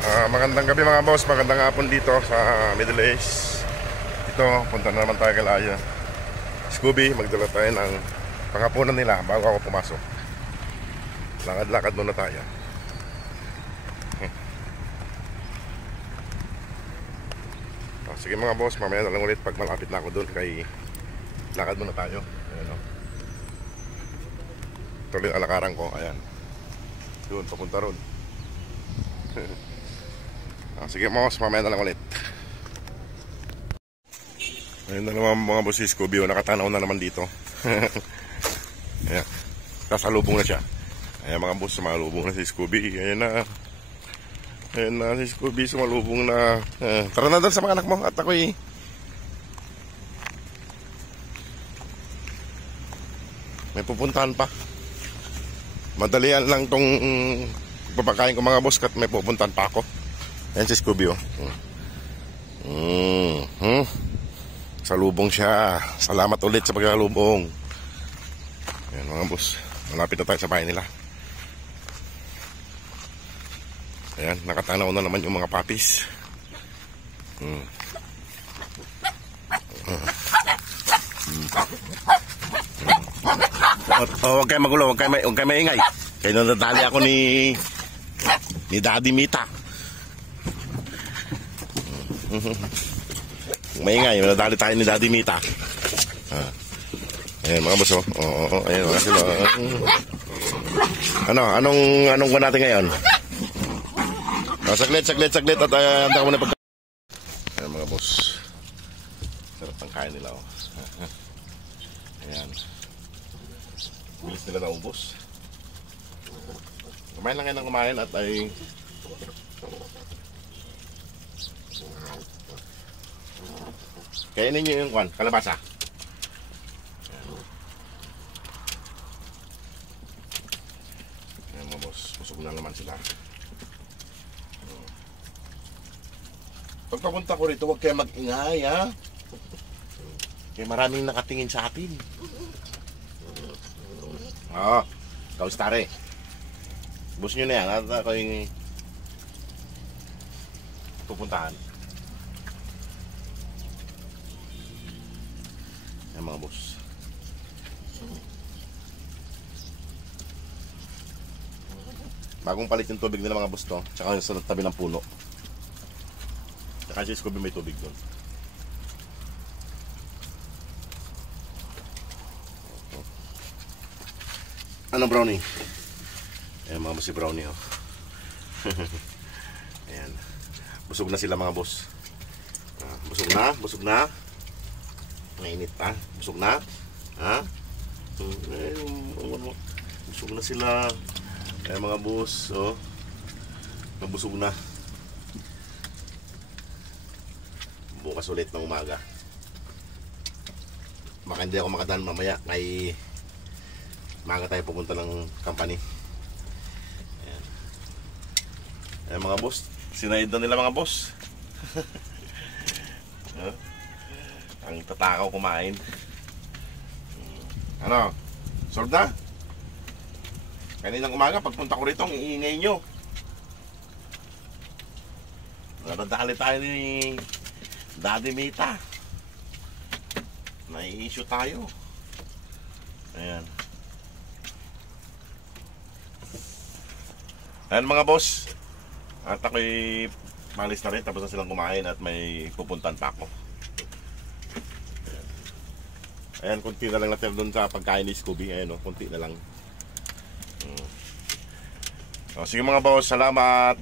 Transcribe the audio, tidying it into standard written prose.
Magandang gabi mga boss, magandang hapon dito sa Middle East. Ito, punta na naman tayo kay Laya Scooby, magdala tayo ng panghapunan nila bago ako pumasok. Lakad-lakad muna tayo. Sige mga boss, mamaya na lang ulit pag malapit na ako doon kay lakad muna tayo. Ayan, tuloy alakaran ko, ayan. Doon, papunta ron. Sige boss, mamaya na lang ulit. Ayun na naman mga boss, si Scooby, nakatanaw na naman dito. Ayan, kasalubong na siya. Ayan mga boss, sumalubong na si Scooby. Ayan na si Scooby, sumalubong na. Tara na doon sa mga anak mo at ako'y may pupuntahan pa. Madalian lang tong papakain ko mga boss, kat may pupuntahan pa ako. Ayan si Scooby, oh. Salubong siya. Salamat ulit sa pagkalubong. Ayan mga boss, malapit na tayo sa bahay nila. Ayan, nakatanaw na naman yung mga papis. Huwag kayo magulo, huwag kayo maingay. Kaya nadadali ako ni Daddy Mita. Maingay, nadali tayo ni Daddy Mita. Ayan mga boss, oh. Ayan mga sila. Anong ba natin ngayon? Saglit at handa ko muna pagkain. Ayan mga boss, sarap ang kain nila, oh. Ayan, bilis nila na ubos. Kumain lang kayo ng kumain at ay kainin nyo yung kalabasa. Ayan mga boss, busog na naman sila. Pag papunta ko rito, huwag kayo mag-ingay, ha? Kaya maraming nakatingin sa atin. Kaustare. Bus nyo na yan, at ako yung pupuntahan. Yan mga boss. Bagong palit yung tubig nila mga boss to, tsaka sa tabi ng puno. Tsaka si Scooby may tubig doon. Ano brownie? Ayan mga boss, si brownie, oh. Ayan, busog na sila mga boss. Busog na. Mainit pa, busog na. Busog na sila. Ayan mga boss, oh. Nabusog na. Bukas ulit ng umaga. Baka hindi ako makadaan mamaya, kay maaga tayo pupunta ng company. Ayan. Ayan mga boss, sinaid na nila mga boss. Ang tatakaw kumain. Ano? Solve na? Kaninang umaga pagpunta ko rito, ang iingay nyo. Nadadali tayo ni Daddy Mita. Nai-issue tayo. Ayan. Ayan mga boss, at ako'y malis na rin, tapos na silang kumain at may pupuntan pa ako. Ayan, kunti na lang natin doon sa pagkain ni Scooby. Ayan, kunti na lang. Sige mga boss, salamat.